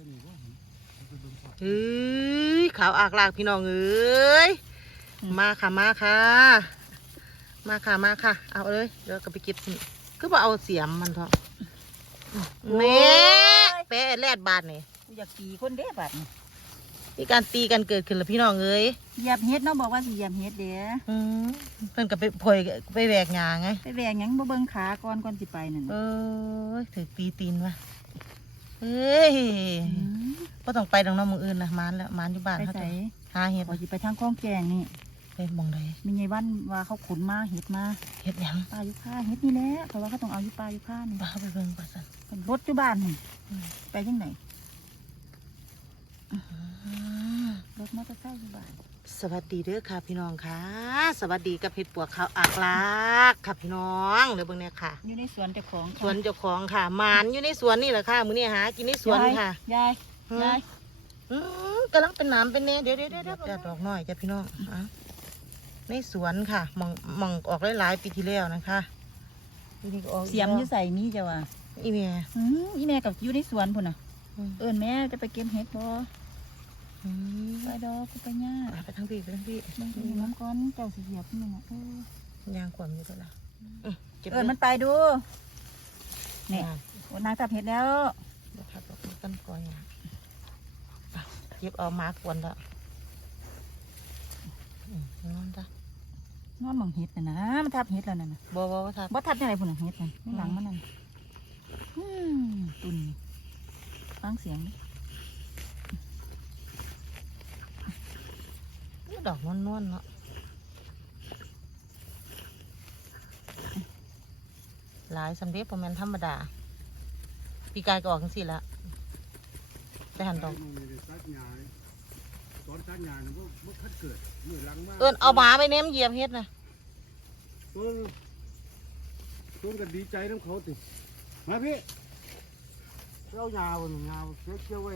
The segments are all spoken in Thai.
ค่นี้ว่ามันเป็นลมพัดเฮ้ยขาวอากลากพี่น้องเอ้ยมาค่ะมาค่ะ มาค่ะมาค่ะ เอาเลยเดี๋ยวก็ไปเก็บนี่คือว่าเอาเสียมมันเถอะแม่แปะแลดบาทนี่กูอยากตีคนเด้บัดนี่มีการตีกันเกิดขึ้นแล้วพี่น้องเอ้ยเหยียบเฮ็ดเนาะบอกว่าสิเหยียบเฮ็ดเด้อืมเพิ่นก็ไปพลอยไปแหวกหญ้าไงไปแหวงหยังบ่เบิ่งขาก่อนก่อนสิไปนั่นเอน่ะอถือตีตีนวะ เฮ้ยมก็ต้องไปดังน้องมืออื่นนะมานแล้วมานอยู่บ้านไปเขาใส่จะหาเห็ดพอสิไปทางคลองแกงนี่ไปหมองใดมีไงวันว่าเขาขุนมาเฮ็ดมาเห็ดหยังปลายุค่าเฮ็ดนี่แหละเพราะว่าเขาต้องเอาอยู่ปลายุค่านี่บ้าไปเบิ่งป่ะสันเป็นรถอยู่บ้านนี่ไปจังไหน รถมอเตอร์ไซค์อยู่บ้านสวัสดีเด้อค่ะพี่น้องค่ะ สวัสดีกับเห็ดปวกขาวอากลากค่ะพี่น้องเดี๋ยวเบิ่งเนี่ยค่ะ อยู่ในสวนเจ้าของค่ะสวนเจ้าของค่ะหมานอยู่ในสวนนี่แหละค่ะมื้อนี้หากินในสวนค่ะยายอืมยายอืมกำลังเป็นน้ำเป็นเน่เดี๋ยวเดี๋ยวเดี๋ยวเดี๋ยวจะดอกน้อยจ้ะพี่น้องอะในสวนค่ะมองมองออกหลายๆปีที่แล้วนะคะนี่ก็ออกเสียมอยู่ใส่มีจ้ะว่ะอีเมียอืมอีแม่กับอยู่ในสวนพุ่นน่ะอืมเอิ้นแม่จะไปเก็บเฮ็ดบ่อืม ไปดอกกูไปย่าไปทั้งพี่ไปทั้งพี่บางทีน้ำก้อนเจ้าสิเหยียบนี่น่ะเออยางขวามอยู่ตัวละอืมเก็บเอิ้นมันไปดูเนี่ยอะโอ้นางจับเฮ็ดแล้วเดี๋ยวทับดอกไม้ต้นกอยอะอะเก็บเอามาควนละอืมนอนจ้ะนอนหมองเฮ็ดน่ะนะมันทับเฮ็ดแล้วนั่นน่ะบ่บ่บ่ทับบ่ทับจังไดพุ่นน่ะเฮ็ดน่ะข้างหลังมันนั่นอืมตุ่นฟังเสียง ดิดอกนวลๆเนาะหลายสำเร็จประมาณธรรมดา ปีกายก็ออกจังสิละแต่หันดอกมันไม่ได้ตัดหญ้าตอนตัดหญ้าเนี่ยบ่บ่คัดเกิดมือหลังมาเอินเอาหมาไปเน้มเหยียบเฮ็ดนะเออต้นก็ดีใจน้ำเขาติมาพี่เอาหญ้าวันหญ้าเกี่ยวเกี่ยวไว้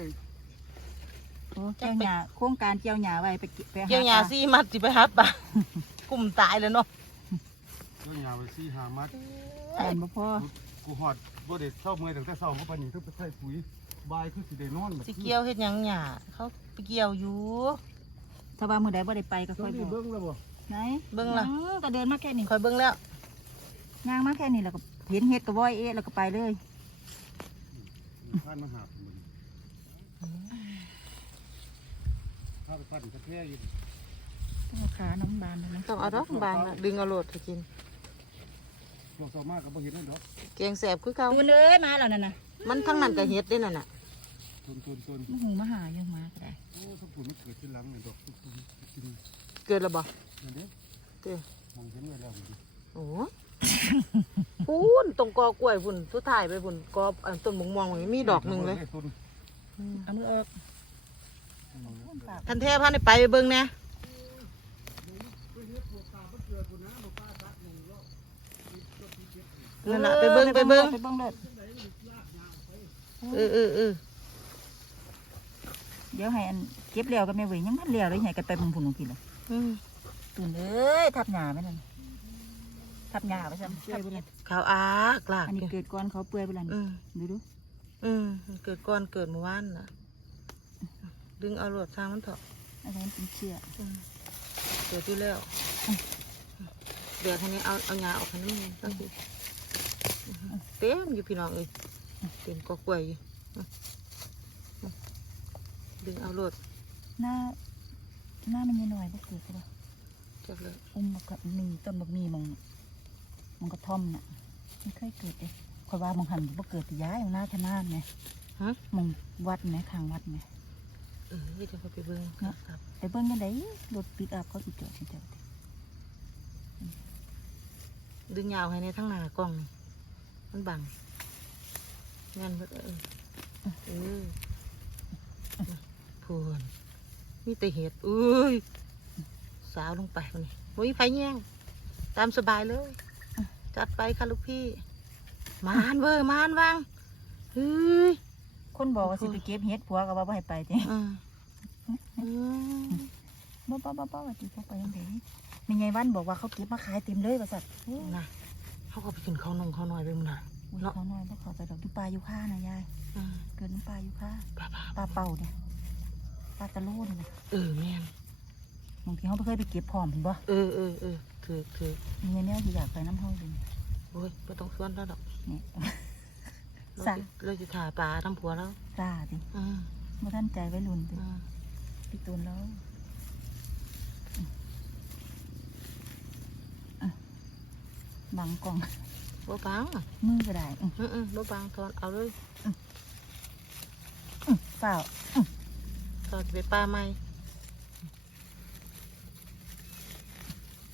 โอ้เจ้าหญ้าโครงการเจียวหญ้าไว้ไปเก็บไปหาเกี่ยวหญ้าปลซี่มัดสิไปหับปะกลุ่มตายแล้วเนาะเอาหญ้าไว้สี่ห้ามัดแอนบ่พอกูหอดบ่ได้เช้าเมื่อยตั้งแต่เช้าก็ปานนี้เพิ่งไปใส่ปุ๋ยบายคือสิได้นอนแบบสิเกี่ยวเฮ็ดหยังหญ้าเขาไปเกี่ยวอยู่ถ้าว่ามื้อใดบ่ได้ไปก็ต้ค่อองยรีบบอกเบิ่งแล้วบ่ไหนเบิ่งล่ะอืมก็เดินมาแค่นี้คอยเบิ่งแล้วย่างมาแค่นี้แล้วก็เห็นเฮ็ดก็ว้อยเอ๊ะแล้วก็ไปเลยท่านมาหา ผมถ้าไปปั้นกระเทียอยู่ต้องเอาขาน้ำบานเลยนะต้องเอาดอกบานน่ะดึงเอาโลดไปกินพวกต่อมาก็บ่เห็นนั่นดอกแกงแสบคือเก่าตูนเอ้ยมาแล้วนั่นน่ะมันทั้งนั้นก็เฮ็ดเด้นั่นน่ะต้นต้นต้นมาหูมาหายังมาก็ได้โอ้ทุกคนมันเกิดขึ้นหลังเนี่ยดอกทุกคนกินเกิดแล้วบ่นั่นเด้เกิดมองเห็นไว้แล้วมันโอ้พูนตรงกอกล้วยพุ่นสุดท้ายไปพุ่นกออันต้นมะม่วงมันมีดอกหนึงเลยต้นอืมเอามือออก ท่านแท้พานี่ไปเบิ่งแหน่นั่นน่ะไปเบิ่งไปเบิ่งไปเบิ่งเลยเออเออเออเดี๋ยวให้อันเก็บแล้วก็ไม่ไหวยังมันแล้วเลยให้กันไปบุญผุนของพี่ละอืมตูนเอ้ยทับหญ้าไปนั่นทับหญ้าไปซ้ำเปื่อยไปเลยขาวอากลากอันนี้อยู่เกิดก่อนเขาเปื่อยไปแล้วอืนี่มดูดูอืมเกิดก่อนเกิดเมื่อวานน่ะ ดึงเอารวดทางมันเถอะอันนั้นเป็นเชือกอืมเกิดอยู่แล้วเดี๋ยวทีนี้เอาเอาหญ้าออกให้น้ำมันตั้งสิเต็มอยู่พี่น้องเอ้ยเต็มกอกล้วยอยู่ดึงเอารวดหน้าหน้ามันยังหน่อยบ่เกิดใช่ปะจากเลยอุ้มบักกะมีต้นบักมีมองมองกระท่อมน่ะไม่เคยเกิดเลยคอยว่ามองหันบ่เกิดแต่ย้ายของหน้าชะนานไงฮะมองวัดไหมข้างวัดไหม เออเดี๋ยวเขาไปเบิ่งเนาะ ครับไปเบิ่งกันได้รถปิกอัพเขาสิจอดที่เดียวดึงยาวให้ในทั้งหน้ากล้องนี่มันบังงั้นเบิดเออเออพูนมีแต่เห็ดอุ้ยสาวลงไปคนนี้โอ้ยไฟแย่งตามสบายเลย จัดไปค่ะลูกพี่ มานเวอร์มานวังเฮ้ยคนบอกว่าสิไปเก็บเห็ดผัวก็ว่าบ่ให้ไปจ้อื มอืมบ่บ่บ่บ่ว่าสิพวกไปยังไงมีไงวันบอกว่าเขาเก็บมาขายเต็มเลยว่าสัตว์โอ้นะเขาก็ไปกินข้าวนงข้าวน้อยไปมึงนะโอุ้ยเนาะเขาน้อยบ่เขาแต่ดอกอยู่ปลาอยู่ค่านะยายอืมเกิดน้ำปลาอยู่ค่าปลาปลาปลาเป่าเนี่ยปลาตะโลนี่นะเออแม่นบางทีเขาไม่เคยไปเก็บพร้อมเห็นบ่เออเออเออถือถือมีอันเนี้ยที่อยากไปน้ำห้องเลยโอ้ยไม่ต้องชวนแล้วดอกนี่เราสะจะเราจะถ่าปลาทำผัวแล้วซาดิอืมเมื่อท่านใจไว้รุ่นดิอืมพี่ ตูนแล้วอืมอะบังกล่องบ่ปังมือก็ได้อืมอืมอืมบ่ปังทอนเอาเลยอืมเปล่าทอดไปปลาไหม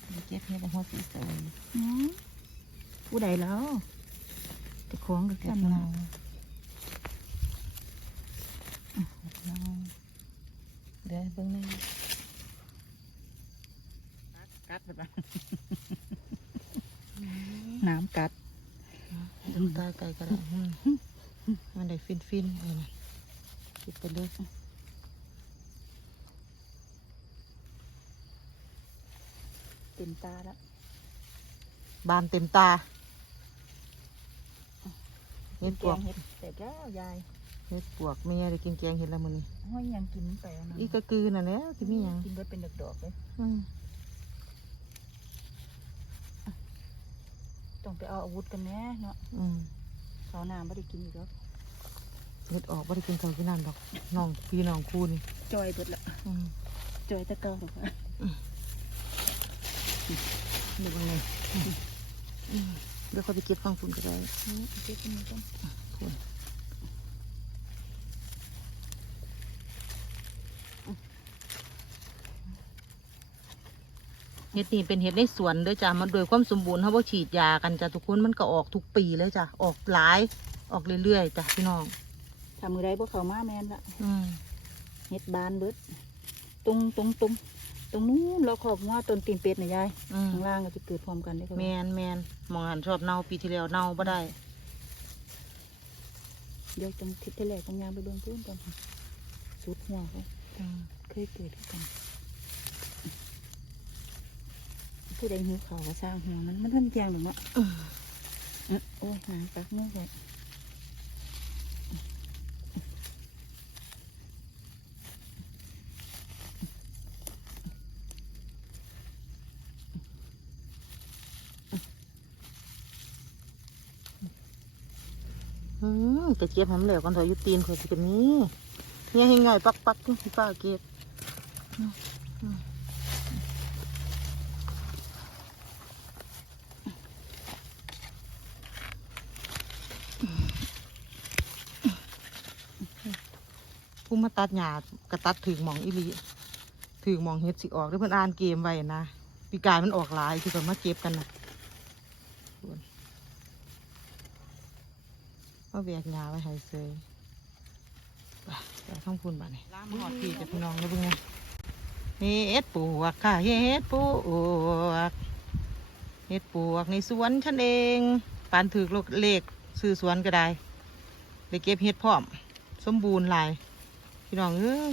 เดี๋ยวเก็บเห็ดแล้วหัวสีสวยอืมผู้ใดแล้วจะคล้องกับกันเรา เดี๋ยวเบิ่งในกัดไปบ้างน้ำกัดดึงตายไก่ก็ได้อืมมันได้ฟินฟินๆเลยนะคิดไปเลยเต็มตาแล้วบานเต็มตาเห็ดปแกวกงเห็ดแต่แก้วยาย เห็ดปวกเมียได้กินแกงเห็ดแล้วมื้อนี้ห้อยยังกินไปเอานะอีกก็คือนั่นแหละที่มีหยังกินเบิดเป็นดอกๆเลยอืมต้องไปเอาอาวุธกันแน่เนาะอืมเขาวหน้าไม่ได้กินอีกแล้วเห็ดออกบ่ได้กินข้าวกินน้ำดอกน้องพี่น้องคู่นี่จอยเบิดละอืมจอยตะเกาหรอกค่ะดูบังไงอืมเดี๋ยวเขาไปเก็บฟังฝุ่นก็ได้อืมเก็บกันมาก่อนฝุ่น เห็ดนี่เป็นเห็ดในสวนเด้อจ้ะมันโดยความสมบูรณ์เขาบ่ฉีดยากันจ้ะทุกคนมันก็ออกทุกปีเลยจ้ะออกหลายออกเรื่อยๆจ้ะพี่น้องทำมือไรพวกเขามาแมนละอืมเฮ็ดบานเบิดตรงตรงตรงตรงนู้นเราขอบว่าต้นตีนเป็ดนะยายอืมข้างล่างก็จะเกิดพร้อมกันได้อครับแมนแมนหมองหันชอบเน่าปีที่แล้วเน่าบ่ได้ เดี๋ยวจังทิศที่แรกต้องยางไปเบิ่งพื้นก่อนค่ะสุดหัวเขาอืมเคยเกิดขึ้นกัน ผู้ใดหิวเขาวก็สร้างหัวมันมันเพิ่นแจงหรือเนาะอืมอื้อโอ้ยหางปักมือไว้อืมจะเก็บให้มันเหลวกันเถอะอยุตีนเขาสิกันนี้เนี่ยให้ง่ายปักปักๆพี่ป้าเก็บอืมอืม ผู้มาตัดหญ้ากระตัดถึงหมองอีหลีถึงหมองเฮ็ดสิออกด้วยเพิ่นอ่านเกมไว้นะปีกายมันออกหลายที่เพิ่นมาเก็บกันนะมาแบกยาไว้ให้เซยไปไปท่องพูนบ้านนี่ล้างหอดพี่กับพี่น้องเลยเพิ่งไงเฮ็ดปวกค่ะเฮ็ดปวกเฮ็ดปวกในสวนฉันเองปานถือเลขซื้อสวนก็ได้ได้เก็บเฮ็ดพร้อม สมบูรณ์หลาย พี่น้องเอ้ย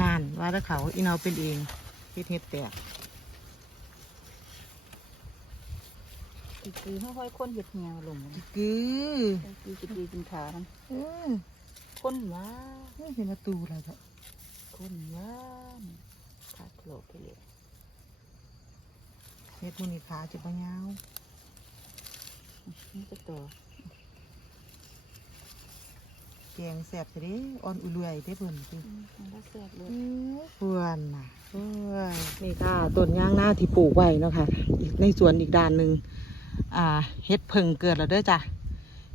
นานว่าแตะเขาอีเนาเป็นเองเฮ็ดเฮ็ดแตกอีกคือค่อยๆค้นเห็ดเหี่ยวลงนะกืออีกคือจะดีกินขามันเออค้นว่าเฮ้ยเป็นประตูอะไรก็ค้นว่าขาดโผล่ไปเลยเฮ็ดมูนี่ขาจะปะยาวนี่ก็ต่อ แกงแสบสิเด้อ่อนอุเลื่อยเด้เพิ่นสิอืมมันก็แซ่บเลยเพื่อนน่ะเพื่อนนี่ค่ะต้นย่างหน้าที่ปลูกไว้เนาะค่ะอีกในสวนอีกด้านหนึ่งอ่าเฮ็ดเพิ่งเกิดแล้วเด้อจ้ะ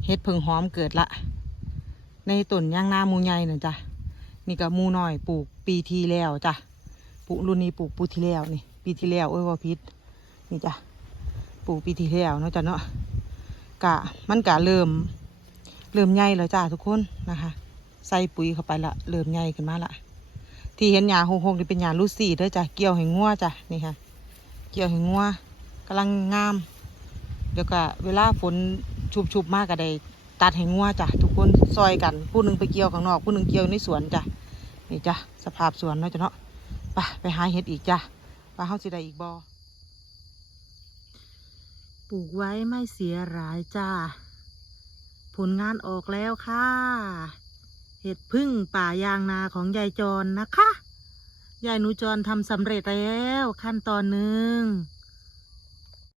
เฮ็ดเพิ่งหอมเกิดละ ในต้นย่างหน้าหมูใหญ่น่ะจ้ะนี่ก็หมูน้อยปลูกปีที่แล้วจ้ะปลูกรุ่นนี้ปลูกปีที่แล้วนี่ ปีที่แล้วเอ้ยว่าพิษนี่จ้ะปลูกปีที่แล้วเนาะจ้ะเนาะกะมันกะเริ่ม เริ่มใหญ่แล้วจ้าทุกคนนะคะ ใส่ปุ๋ยเข้าไปละเริ่มใหญ่ขึ้นมาละที่เห็นหญ้าหงๆนี่เป็นหญ้าลูซี่เด้อจ้ะเกี่ยวให้งัวจ้ะนี่ค่ะ เกี่ยวให้งัวกำลังงาม เดี๋ยวก็เวลาฝนชุบๆมากก็ได้ตัดให้งัวจ้ะทุกคนซอยกันผู้หนึงไปเกี่ยวข้างนอกผู้หนึงเกี่ยวในสวนจ้ะนี่จ้ะสภาพสวนเนาะจ้ะเนาะไปไปหาเห็ดอีกจ้ะว่าเฮาสิได้อีกบ่ปลูกไว้ไม่เสียหลายจ้า ผลงานออกแล้วค่ะ เห็ดพึ่งป่ายางนาของยายจรนะคะ ยายหนูจรทำสำเร็จแล้วขั้นตอนหนึ่ง